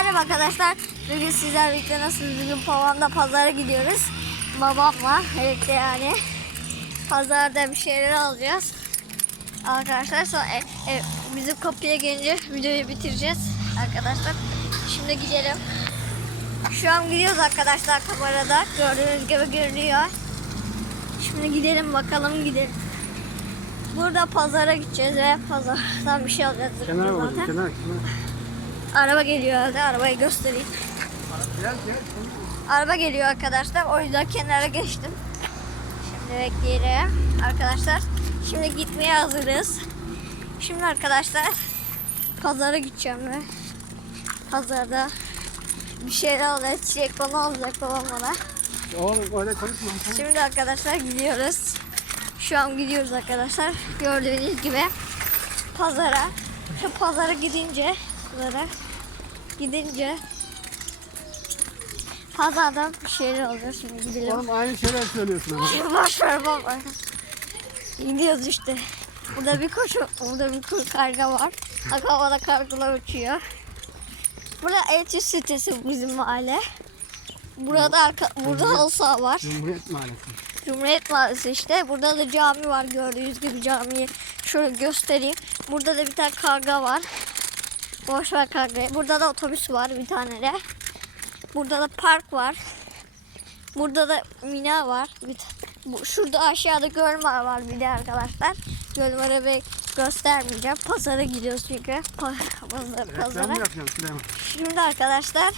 Merhaba arkadaşlar. Bugün sizler birlikte nasılsınız? Bugün Pavan'da pazara gidiyoruz. Babamla birlikte yani. Pazarda bir şeyler alacağız. Arkadaşlar sonra e, e, bizim kapıya gelince videoyu bitireceğiz arkadaşlar. Şimdi gidelim. Şu an gidiyoruz arkadaşlar kamerada. Gördüğünüz gibi görünüyor. Şimdi gidelim bakalım gidelim. Burada pazara gideceğiz ve pazardan bir şey alacağız. Kenara bak, zaten. kenara, kenara. Araba geliyor herhalde. Arabayı göstereyim. Araba geliyor arkadaşlar. O yüzden kenara geçtim. Şimdi bekleyelim. Arkadaşlar şimdi gitmeye hazırız. Şimdi arkadaşlar pazara gideceğim ve pazarda bir şeyler alacağız. Çiçek bana alacak babam bana. Oğlum öyle konuşma. Şimdi arkadaşlar gidiyoruz. Şu an gidiyoruz arkadaşlar. Gördüğünüz gibi pazara. Şu pazara gidince pazara gidince pazardan bir şeyler alıyoruz. Şimdi gidelim. Oğlum aynı şeyler söylüyorsun ama. Boş ver baba. Gidiyoruz işte. Burada bir koşu, burada bir kuş karga var. Havada kargalar uçuyor. Burada Elçi sitesi bizim mahalle. Burada arka, burada halı saha var. Cumhuriyet Mahallesi. Cumhuriyet Mahallesi işte. Burada da cami var gördüğünüz gibi camiyi şöyle göstereyim. Burada da bir tane karga var. Boş ver kargayı. Burada da otobüs var bir tane de. Burada da park var. Burada da mina var. Bir bu, şurada aşağıda göl var, var bir de arkadaşlar. Göl var ve göstermeyeceğim. Pazara gidiyoruz çünkü. Pa- pazara. Süleyman? Şimdi arkadaşlar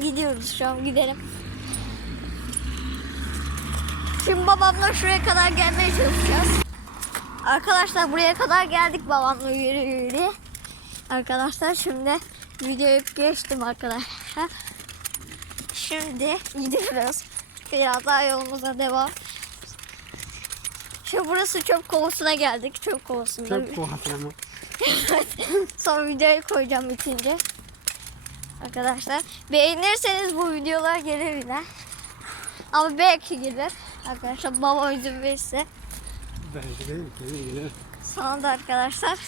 gidiyoruz şu an gidelim. Şimdi babamla şuraya kadar gelmeye çalışacağız. Arkadaşlar buraya kadar geldik babamla yürü yürü. Arkadaşlar şimdi videoyu geçtim arkadaşlar. Şimdi gidiyoruz. Biraz daha yolumuza devam. Şimdi burası çöp kovasına geldik. Çöp kovasında. Çöp kovası ama. Son videoyu koyacağım bitince. Arkadaşlar beğenirseniz bu videolar gelir yine. Ama belki gelir. Arkadaşlar baba izin verirse. Bence değil. Değil. değil. Sonra da arkadaşlar.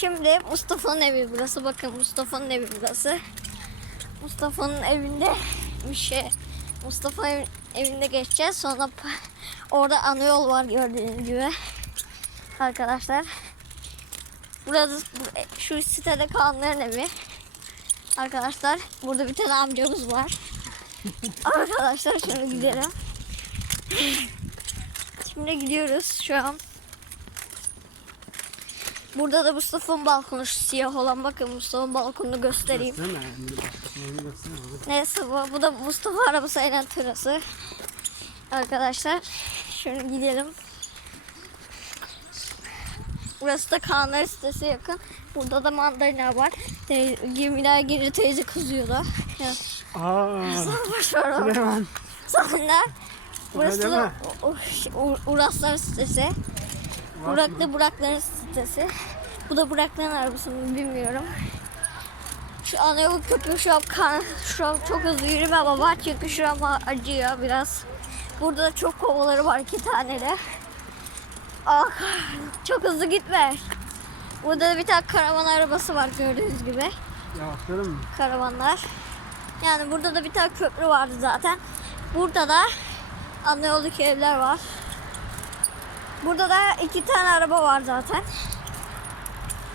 Şimdi Mustafa'nın evi burası. Bakın Mustafa'nın evi burası. Mustafa'nın evinde bir şey. Mustafa'nın evinde geçeceğiz. Sonra orada ana yol var gördüğünüz gibi. Arkadaşlar. Burada bu- şu sitede kalanların evi. Arkadaşlar burada bir tane amcamız var. Arkadaşlar şimdi gidelim. Şimdi gidiyoruz şu an. Burada da Mustafa'nın balkonu şu siyah olan bakın Mustafa'nın balkonunu göstereyim. Neyse bu, bu da Mustafa arabası Eren Tırası. Arkadaşlar şimdi gidelim. Burası da Kaanlar sitesi yakın. Burada da mandalina var. Gemiler geri teyze kızıyordu. Ver onu. Süleyman. Sonra burası da Uraslar sitesi. Burak da Burakların sitesi. Bu da Burakların arabası mı bilmiyorum. Şu ana yolu köprü şu an, kan, şu an çok hızlı yürüme baba çünkü şuram acıyor biraz. Burada da çok kovaları var iki tane de. Ah, çok hızlı gitme. Burada da bir tane karavan arabası var gördüğünüz gibi. Yavaşlarım mı? Karavanlar. Yani burada da bir tane köprü vardı zaten. Burada da ana yoldaki evler var. Burada da iki tane araba var zaten.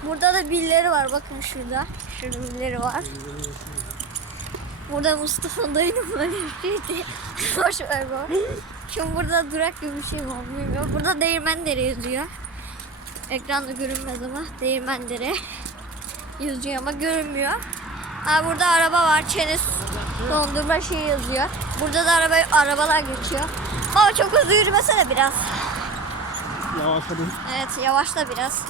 Burada da billeri var. Bakın şurada. Şurada billeri var. Burada böyle bir şeydi. Boş ver bu. Şimdi burada durak gibi bir şey var. Bilmiyorum. Burada Değirmendere yazıyor. Ekranda görünmez ama Değirmendere yazıyor ama görünmüyor. Ha burada araba var. Çenes dondurma şey yazıyor. Burada da araba arabalar geçiyor. Baba çok hızlı yürümesene biraz. Yavaşladım. Evet yavaşla biraz.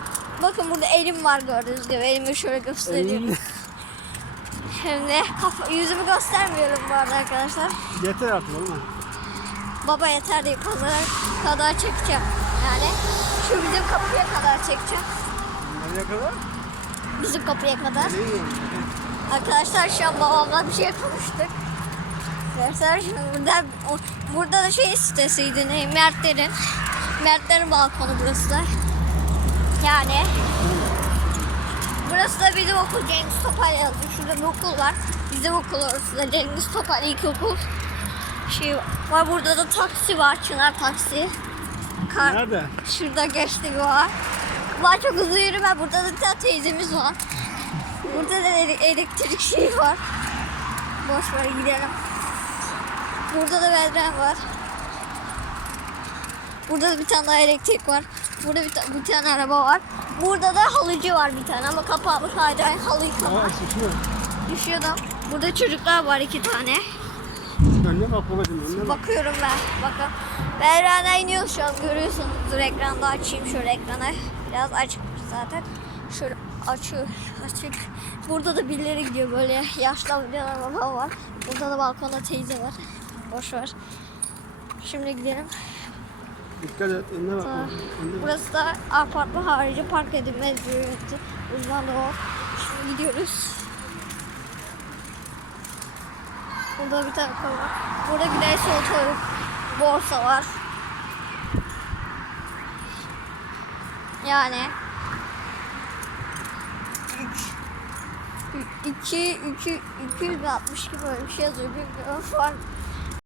Bakın burada elim var gördüğünüz gibi. Elimi şöyle gösteriyorum. Elimle. Şimdi kafa, yüzümü göstermiyorum bu arada arkadaşlar. Yeter artık oğlum. Baba yeter değil pazara kadar çekeceğim. Yani şu bizim kapıya kadar çekeceğim. Nereye kadar? Bizim kapıya kadar. Arkadaşlar şu an babamla bir şey konuştuk. Arkadaşlar burada, burada da şey sitesiydi ne? Mertlerin. Mertlerin balkonu burası da. Yani Burası da bizim okul Cengiz Topal yazıyor. Şurada bir okul var. Bizim okul orası da Cengiz Topal İlkokul. Şey var burada da taksi var. Çınar taksi. Kar, Nerede? Şurada geçti bir var. Var çok hızlı yürüme. Burada da bir tane teyzemiz var. Burada da ele- elektrik şeyi var. Boş ver gidelim. Burada da merdiven var. Burada da bir tane daha elektrik var. Burada bir, ta- bir tane araba var. Burada da halıcı var bir tane ama kapalı sadece halı yıkama. Düşüyordum. Burada çocuklar var iki tane. Önüne bak babacığım önüne bak. Bakıyorum ben. Bakın. Merdivenden iniyoruz şu an görüyorsunuzdur ekranda açayım şöyle ekranı. Biraz açık zaten. Şöyle açıyor. Açık. Burada da birileri gidiyor böyle yaşlı amcalar baba var. Burada da balkonda teyze var. Boş ver. Şimdi gidelim. Dikkat et önüne bak. Tamam. Burası da apartman harici park edilmez diyor yönetim. Uzman da o. Şimdi gidiyoruz. Burada bir tane var. Burada güneş otoyuk. Borsa var. Yani 3 2 2 260 gibi böyle bir şey yazıyor. Bilmiyorum. Fark